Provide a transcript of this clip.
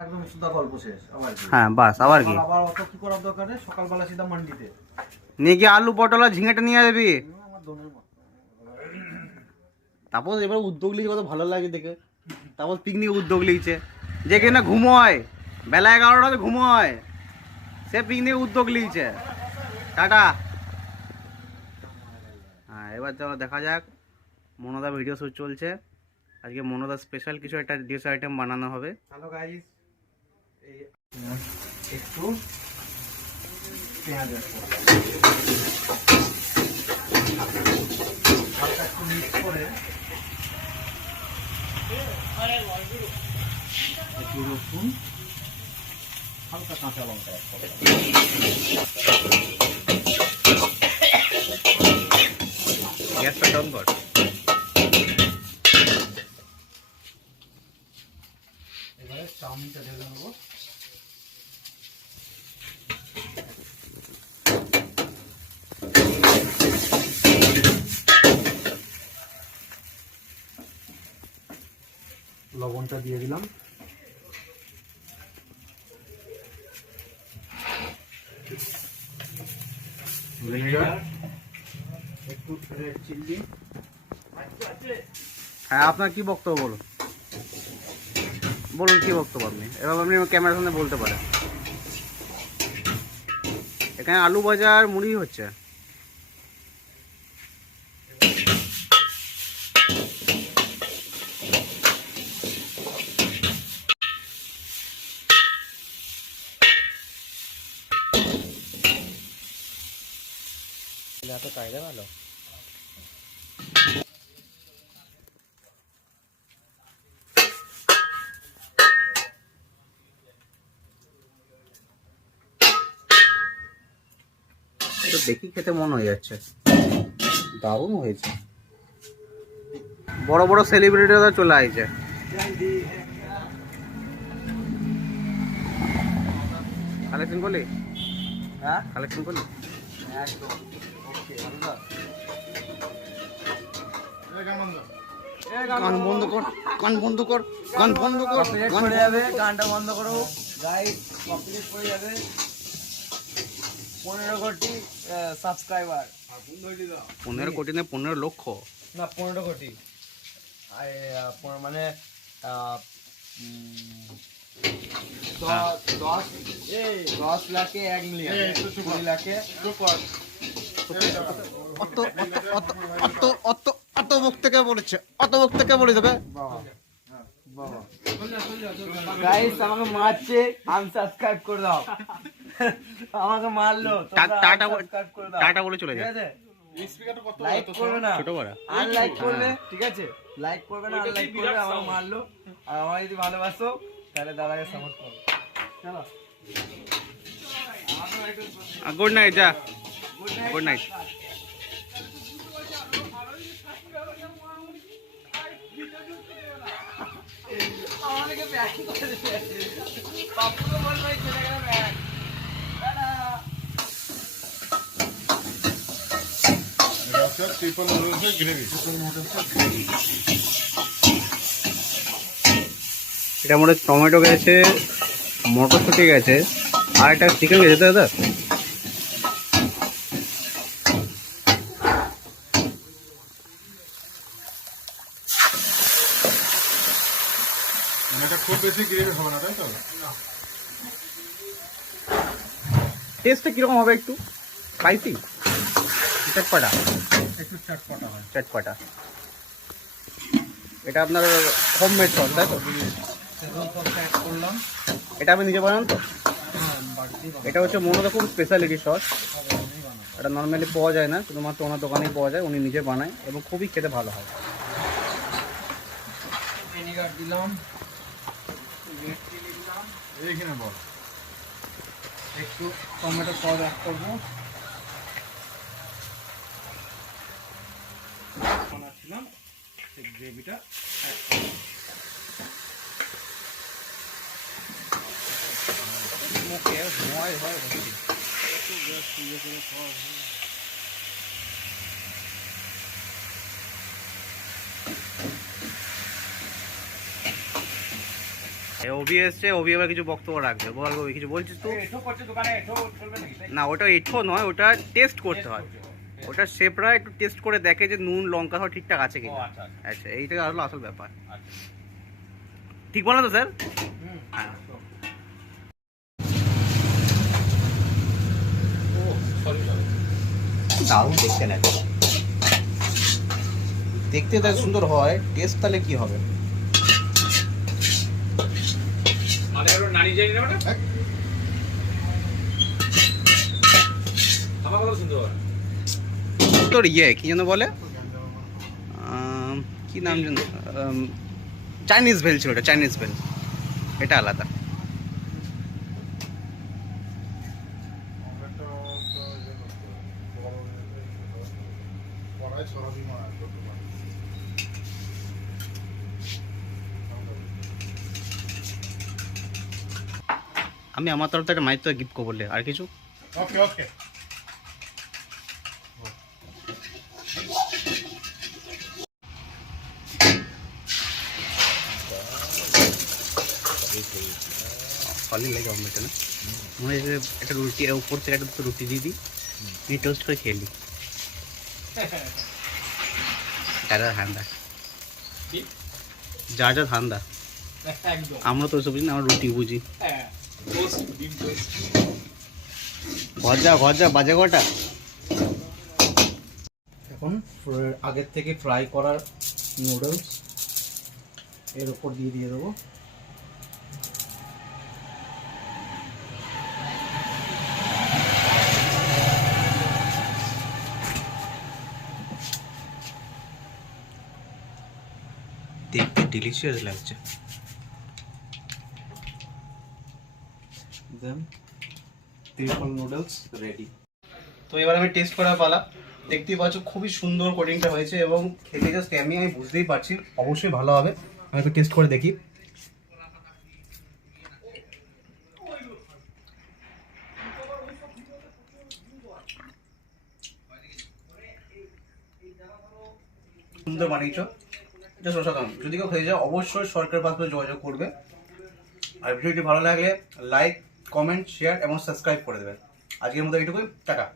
একদম সুদা গল্প শেষ আবার কি? হ্যাঁ বাস আবার কি? আবার অত কি করার দরকার নেই? সকালবেলা সিধা মান্ডিতে। নিয়ে গিয়ে আলু পটল আর ঝিঙেটা নিয়ে যাবি তারপর এবার উদ্যোগ লিখে কত ভালো লাগে দেখে। তারপর পিকনিক উদ্যোগ লিখছে। যে কিনা ঘুমোয় বেলা এগারোটাতে ঘুমোয় সে পিকনিক উদ্যোগ লিখছে। টাটা। হ্যাঁ এবার তো দেখা যাক। মনোদা ভিডিও শ্যুট চলছে। আজকে মনোদা স্পেশাল কিছু একটা ডিশ আইটেম বানানো হবে। হ্যালো গাইস একটু পেঁয়াজ হালকা একটু মিক্স করে একটু রসুন হালকা কাঁচা লঙ্কা গ্যাসটা ডাউন কর। এবারে চাউমিনটা ঢেলে নেব। লবণটা দিয়ে দিলাম। ভিনেগার। একটু রেড চিল্লি হ্যাঁ আপনার কি বক্তব্য বলুন? বলুন কি বক্তব্য আপনি? এবার আপনি ক্যামেরার সামনে বলতে পারেন। এখানে আলু ভাজা আর মুড়ি হচ্ছে। এত কায়দা ভালো? দেখি খেতে মন হয়ে যাচ্ছে। দারুণ হয়েছে। বড় বড় সেলিব্রিটিরা চলে আসছে কালেকশন করলি? হ্যাঁ? কালেকশন করলি? একদম। গান বন্ধ কর গান বন্ধ কর গান বন্ধ কর গান পড়ে যাবে গানটা বন্ধ করো। গাইস কপিরাইট পড়ে যাবে। পনেরো কোটি সাবস্ক্রাইবার পনেরো কোটি না পনেরো লক্ষ? না পনেরো কোটি। মানে আহ, দশ দশ দশ লাখে এক মিলিয়ন কুড়ি লাখে অত অত অত অত অত মুখ থেকে বলেছে অত মুখ থেকে বলে দেবে। বাবা বাবা গাইস আমাকে মারছে আনসাবস্ক্রাইব করে দাও। আমাকে মারলো টা- টাটা টাটা বলে চলে ঠিক যায় আছে? লাইক করবে না। ছোট বড়। আনলাইক করবে ঠিক আছে? লাইক করবে না আনলাইক করবে আমাকে মারলো। আর আমার যদি ভালোবাসো তাহলে দাদাকে সাপোর্ট করো। চলো। গুড নাইট যা। গুড নাইট এটা হয় টমেটো গেছে মটরশুঁটি গেছে আর একটা চিকেন গেছে দাদা মানে এটা খুব বেশি গ্রেভি হবে না তাই তো? টেস্টটা কীরকম হবে একটু? স্পাইসি চটপাটা? একটু চটপটা হয় চটপাটা। এটা আপনার হোম মেড সস তাই তো? তো করলাম। এটা আপনি নিজে বানান? তো হ্যাঁ এটা হচ্ছে মূলত খুব স্পেশালিটি সস আমি এটা নর্মালি পাওয়া যায় না শুধুমাত্র ওনার দোকানেই পাওয়া যায় উনি নিজে বানায় এবং খুবই খেতে ভালো হয়। ভিনিগার দিলাম। এইখানে বল একটু টমেটো সস অ্যাড করব। বানাচ্ছিলাম সেই গ্রেভিটা মুখে হয় হয়। অভি এসছে অভি এবার কিছু বক্তব্য রাখবে। বল অভি কিছু বলছিস তুই? না ওটা এঠো নয় ওটা টেস্ট করতে হয়। ওটা শেফরা একটু টেস্ট করে দেখে যে নুন লঙ্কা সব ঠিকঠাক আছে কিনা। আচ্ছা আচ্ছা। আচ্ছা আসল ব্যাপার। আচ্ছা। ঠিক বলো তো স্যার? হ্যাঁ। দারুণ দেখতে দেখতে তাই সুন্দর হয় টেস্ট তাহলে কি হবে? ওর না আমার কথা সুন্দর তোর ইয়ে কি যেন বলে? কি নাম যেন? চাইনিজ ভেল ছিল ওটা, চাইনিজ ভেল এটা আলাদা। আমি আমার তরফ থেকে মাইক তো গিফট করব বললে আর কিছু? ওকে ওকে ভালোই লাগে অমলেটটা না মনে হয় একটা রুটি উপর থেকে একটা রুটি দিয়ে দিই। নিয়ে টোস্ট করে খেয়ে নিই। যা যা যা যা ঠান্ডা আমরা তো ওইসব বুঝি না আমরা রুটি বুঝি। হ্যাঁ। ঘর যা বাজে কটা এখন আগের থেকে ফ্রাই করার নুডলস এর উপর দিয়ে দিয়ে দেবো। দেখতে ডিলিশিয়াস লাগছে। দেন ত্রিপল নুডলস রেডি তো এবার আমি টেস্ট করার পালা। দেখতেই পাচ্ছ খুবই সুন্দর কোটিংটা হয়েছে এবং খেতে জাস্ট আমি আমি বুঝতেই পারছি। অবশ্যই ভালো হবে। আমি একটু টেস্ট করে দেখি। সুন্দর বানিয়েছ। এটা অসাধারণ যদি কেউ খেয়ে যায় অবশ্যই সরকারের পাশে যোগাযোগ করবে। আর ভিডিওটি ভালো লাগলে লাইক কমেন্ট শেয়ার এবং সাবস্ক্রাইব করে দেবেন। আজকের মতো এইটুকুই টাটা।